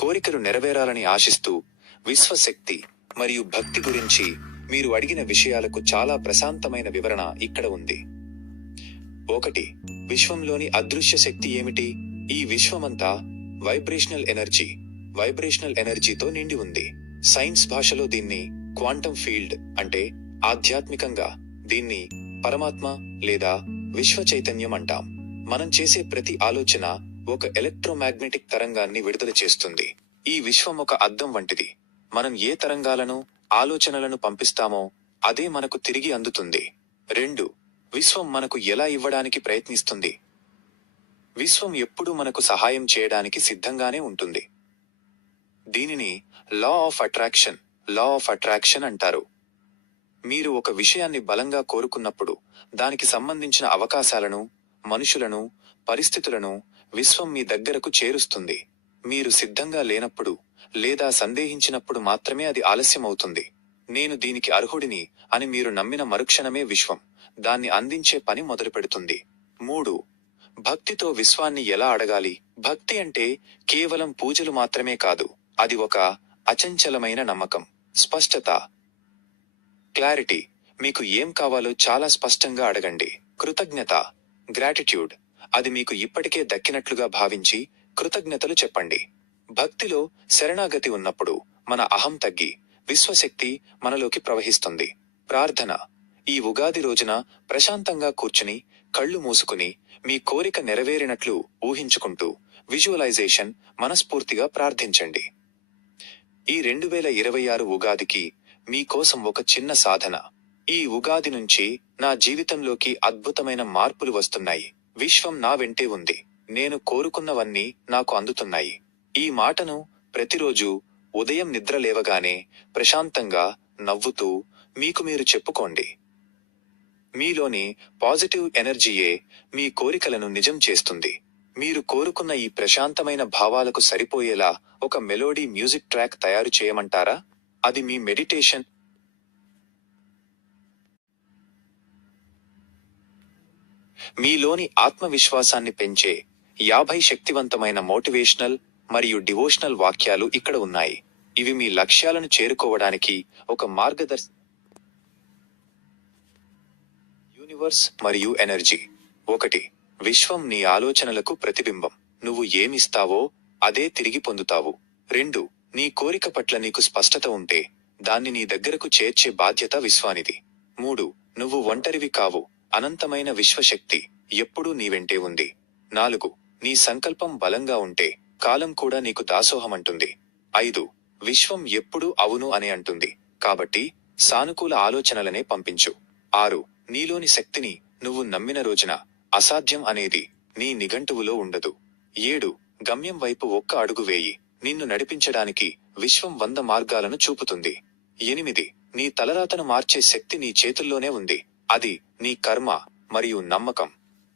కోరికలు నెరవేరాలని ఆశిస్తూ విశ్వశక్తి మరియు భక్తి గురించి మీరు అడిగిన విషయాలకు చాలా ప్రశాంతమైన వివరణ ఇక్కడ ఉంది. 1. విశ్వంలోని అదృశ్య శక్తి ఏమిటి? ఈ విశ్వమంతా వైబ్రేషనల్ ఎనర్జీతో నిండి ఉంది. సైన్స్ భాషలో దీన్ని క్వాంటం ఫీల్డ్ అంటే ఆధ్యాత్మికంగా దీన్ని పరమాత్మ లేదా విశ్వ చైతన్యం అంటాం. మనం చేసే ప్రతి ఆలోచన ఒక ఎలక్ట్రోమాగ్నెటిక్ తరంగాన్ని విడుదల చేస్తుంది. ఈ విశ్వం ఒక అద్దం వంటిది. మనం ఏ తరంగాలను, ఆలోచనలను పంపిస్తామో అదే మనకు తిరిగి అందుతుంది. 2. విశ్వం మనకు ఎలా ఇవ్వడానికి ప్రయత్నిస్తుంది? విశ్వం ఎప్పుడూ మనకు సహాయం చేయడానికి సిద్ధంగానే ఉంటుంది. దీనిని లా ఆఫ్ అట్రాక్షన్ అంటారు. మీరు ఒక విషయాన్ని బలంగా కోరుకున్నప్పుడు దానికి సంబంధించిన అవకాశాలను, మనుషులను, పరిస్థితులను విశ్వం మీ దగ్గరకు చేరుస్తుంది. మీరు సిద్ధంగా లేనప్పుడు లేదా సందేహించినప్పుడు మాత్రమే అది ఆలస్యమవుతుంది. నేను దీనికి అర్హుడిని అని మీరు నమ్మిన మరుక్షణమే విశ్వం దాన్ని అందించే పని మొదలుపెడుతుంది. 3. భక్తితో విశ్వాన్ని ఎలా అడగాలి? భక్తి అంటే కేవలం పూజలు మాత్రమే కాదు. అది ఒక అచంచలమైన నమ్మకం, స్పష్టత, క్లారిటీ. మీకు ఏం కావాలో చాలా స్పష్టంగా అడగండి. కృతజ్ఞత, గ్రాటిట్యూడ్. అది మీకు ఇప్పటికే దక్కినట్లుగా భావించి కృతజ్ఞతలు చెప్పండి. భక్తిలో శరణాగతి ఉన్నప్పుడు మన అహం తగ్గి విశ్వశక్తి మనలోకి ప్రవహిస్తుంది. ప్రార్థన. ఈ ఉగాది రోజున ప్రశాంతంగా కూర్చుని కళ్ళు మూసుకుని మీ కోరిక నెరవేరినట్లు ఊహించుకుంటూ విజువలైజేషన్ మనస్ఫూర్తిగా ప్రార్థించండి. ఈ 2026 ఉగాదికి మీకోసం ఒక చిన్న సాధన. ఈ ఉగాది నుంచి నా జీవితంలోకి అద్భుతమైన మార్పులు వస్తున్నాయి. విశ్వం నా వెంటే ఉంది. నేను కోరుకున్నవన్నీ నాకు అందుతున్నాయి. ఈ మాటను ప్రతిరోజు ఉదయం నిద్ర లేవగానే ప్రశాంతంగా నవ్వుతూ మీకు మీరు చెప్పుకోండి. మీలోని పాజిటివ్ ఎనర్జీయే మీ కోరికలను నిజం చేస్తుంది. మీరు కోరుకున్న ఈ ప్రశాంతమైన భావాలకు సరిపోయేలా ఒక మెలోడీ మ్యూజిక్ ట్రాక్ తయారు చేయమంటారా? అది మీ మెడిటేషన్, మీలోని ఆత్మవిశ్వాసాన్ని పెంచే 50 శక్తివంతమైన మోటివేషనల్ మరియు డివోషనల్ వాక్యాలు ఇక్కడ ఉన్నాయి. ఇవి మీ లక్ష్యాలను చేరుకోవడానికి ఒక యూనివర్స్ మరియు ఎనర్జీ. 1. విశ్వం నీ ఆలోచనలకు ప్రతిబింబం. నువ్వు ఏమిస్తావో అదే తిరిగి పొందుతావు. 2. నీ కోరిక పట్ల నీకు స్పష్టత ఉంటే దాన్ని నీ దగ్గరకు చేర్చే బాధ్యత విశ్వానిది. 3. నువ్వు ఒంటరివి కావు. అనంతమైన విశ్వశక్తి ఎప్పుడూ నీ వెంటే ఉంది. 4. నీ సంకల్పం బలంగా ఉంటే కాలం కూడా నీకు దాసోహమంటుంది. 5. విశ్వం ఎప్పుడూ అవును అని అంటుంది. కాబట్టి సానుకూల ఆలోచనలనే పంపించు. 6. నీలోని శక్తిని నువ్వు నమ్మిన రోజున అసాధ్యం అనేది నీ నిఘంటువులో ఉండదు. 7. గమ్యం వైపు ఒక్క అడుగు వేయి. నిన్ను నడిపించడానికి విశ్వం 100 మార్గాలను చూపుతుంది. 8. నీ తలరాతను మార్చే శక్తి నీ చేతుల్లోనే ఉంది. అది నీ కర్మ మరియు నమ్మకం.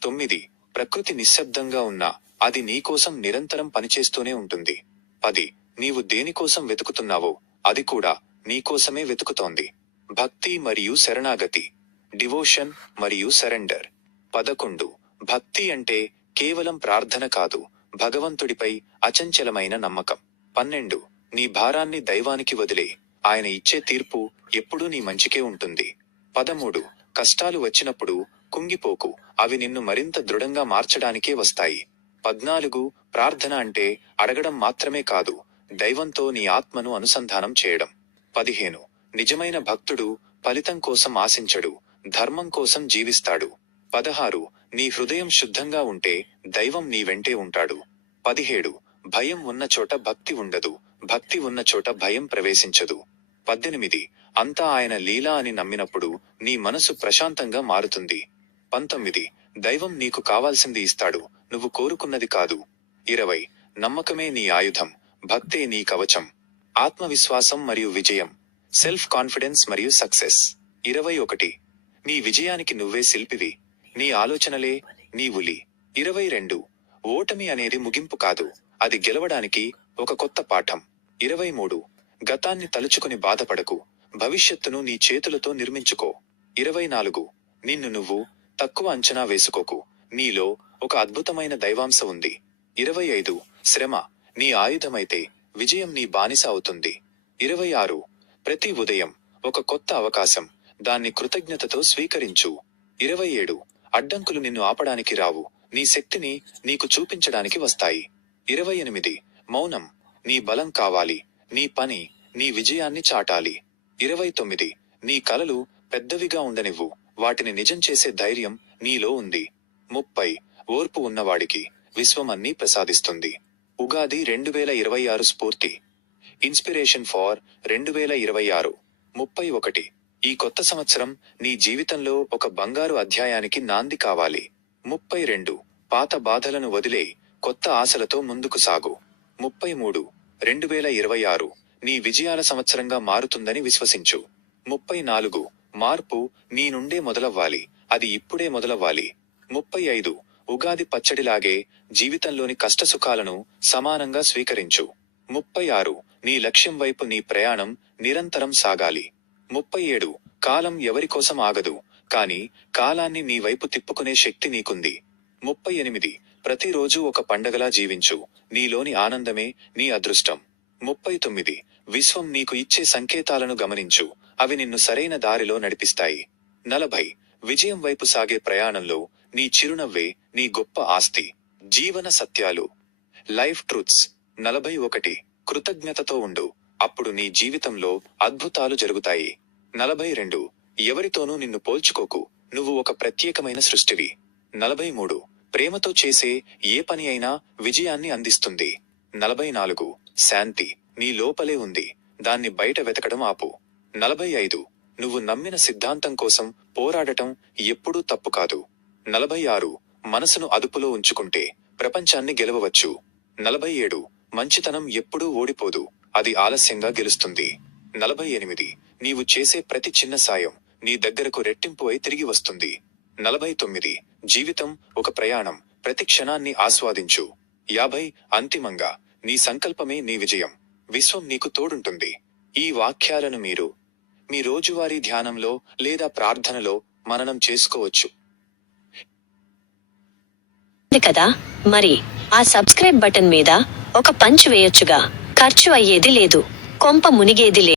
9. ప్రకృతి నిశ్శబ్దంగా ఉన్నా అది నీకోసం నిరంతరం పనిచేస్తూనే ఉంటుంది. 10. నీవు దేనికోసం వెతుకుతున్నావో అది కూడా నీకోసమే వెతుకుతోంది. భక్తి మరియు శరణాగతి, డివోషన్ మరియు సరెండర్. 11. భక్తి అంటే కేవలం ప్రార్థన కాదు, భగవంతుడిపై అచంచలమైన నమ్మకం. 12. నీ భారాన్ని దైవానికి వదిలే. ఆయన ఇచ్చే తీర్పు ఎప్పుడూ నీ మంచికే ఉంటుంది. 13. కష్టాలు వచ్చినప్పుడు కుంగిపోకు. అవి నిన్ను మరింత దృఢంగా మార్చడానికే వస్తాయి. 14. ప్రార్థన అంటే అడగడం మాత్రమే కాదు, దైవంతో నీ ఆత్మను అనుసంధానం చేయడం. 15. నిజమైన భక్తుడు ఫలితం కోసం ఆశించడు, ధర్మం కోసం జీవిస్తాడు. 16. నీ హృదయం శుద్ధంగా ఉంటే దైవం నీ వెంటే ఉంటాడు. 17. భయం ఉన్న చోట భక్తి ఉండదు, భక్తి ఉన్న చోట భయం ప్రవేశించదు. 18. అంతా ఆయన లీలా అని నమ్మినప్పుడు నీ మనసు ప్రశాంతంగా మారుతుంది. 19. దైవం నీకు కావాల్సింది ఇస్తాడు, నువ్వు కోరుకున్నది కాదు. 20. నమ్మకమే నీ ఆయుధం, భక్తే నీ కవచం. ఆత్మవిశ్వాసం మరియు విజయం, సెల్ఫ్ కాన్ఫిడెన్స్ మరియు సక్సెస్. 21. నీ విజయానికి నువ్వే శిల్పివి, నీ ఆలోచనలే నీ ఉలి. 22. ఓటమి అనేది ముగింపు కాదు, అది గెలవడానికి ఒక కొత్త పాఠం. 23. గతాన్ని తలుచుకుని బాధపడకు, భవిష్యత్తును నీ చేతులతో నిర్మించుకో. 24. నిన్ను నువ్వు తక్కువ అంచనా వేసుకోకు, నీలో ఒక అద్భుతమైన దైవాంశ ఉంది. 25. శ్రమ నీ ఆయుధమైతే విజయం నీ బానిస అవుతుంది. 26 ప్రతి ఉదయం ఒక కొత్త అవకాశం, దాన్ని కృతజ్ఞతతో స్వీకరించు. 27 అడ్డంకులు నిన్ను ఆపడానికి రావు, నీ శక్తిని నీకు చూపించడానికి వస్తాయి. 28 మౌనం నీ బలం కావాలి, నీ పని నీ విజయాన్ని చాటాలి. 29 నీ కలలు పెద్దవిగా ఉండనివ్వు, వాటిని నిజం చేసే ధైర్యం నీలో ఉంది. 30 ఓర్పు ఉన్నవాడికి విశ్వం అన్నీ ప్రసాదిస్తుంది. ఉగాది 2026 స్ఫూర్తి ఇన్స్పిరేషన్ ఫార్ 2026. 31 ఈ కొత్త సంవత్సరం నీ జీవితంలో ఒక బంగారు అధ్యాయానికి నాంది కావాలి. 32 పాత బాధలను వదిలే కొత్త ఆశలతో ముందుకు సాగు. 33 2026 నీ విజయాల సంవత్సరంగా మారుతుందని విశ్వసించు. 34 మార్పు నీ నుండే మొదలవ్వాలి, అది ఇప్పుడే మొదలవ్వాలి. 35 ఉగాది పచ్చడిలాగే జీవితంలోని కష్టసుఖాలను సమానంగా స్వీకరించు. 36 నీ లక్ష్యం వైపు నీ ప్రయాణం నిరంతరం సాగాలి. 37 కాలం ఎవరికోసం ఆగదు, కాని కాలాన్ని నీ వైపు తిప్పుకునే శక్తి నీకుంది. 38 ప్రతిరోజూ ఒక పండగలా జీవించు, నీలోని ఆనందమే నీ అదృష్టం. 39 విశ్వం నీకు ఇచ్చే సంకేతాలను గమనించు, అవి నిన్ను సరైన దారిలో నడిపిస్తాయి. 40 విజయం వైపు సాగే ప్రయాణంలో నీ చిరునవ్వే నీ గొప్ప ఆస్తి. జీవన సత్యాలు లైఫ్ ట్రూత్స్ 41 కృతజ్ఞతతో ఉండు, అప్పుడు నీ జీవితంలో అద్భుతాలు జరుగుతాయి. 42 ఎవరితోనూ నిన్ను పోల్చుకోకు, నువ్వు ఒక ప్రత్యేకమైన సృష్టివి. 43 ప్రేమతో చేసే ఏ పని అయినా విజయాన్ని అందిస్తుంది. 44 శాంతి నీ లోపలే ఉంది, దాన్ని బయట వెతకడం ఆపు. 45 నువ్వు నమ్మిన సిద్ధాంతం కోసం పోరాడటం ఎప్పుడూ తప్పు కాదు. 46 మనసును అదుపులో ఉంచుకుంటే ప్రపంచాన్ని గెలవవచ్చు. 47 మంచితనం ఎప్పుడూ ఓడిపోదు, అది ఆలస్యంగా గెలుస్తుంది. 48 నీవు చేసే ప్రతి చిన్న సాయం నీ దగ్గరకు రెట్టింపు అయి తిరిగి వస్తుంది. 49 జీవితం ఒక ప్రయాణం, ప్రతి క్షణాన్ని ఆస్వాదించు. 50 అంతిమంగా నీ సంకల్పమే నీ విజయం, విశ్వం నీకు తోడుంటుంది. ఈ వాక్యాలను మీరు మీ రోజువారీ ధ్యానంలో లేదా ప్రార్థనలో మననం చేసుకోవచ్చు కదా. మరి ఆ సబ్స్క్రైబ్ బటన్ మీద ఒక పంచ్ వేయొచ్చుగా, ఖర్చు అయ్యేది లేదు, కొంప మునిగేది లేదు.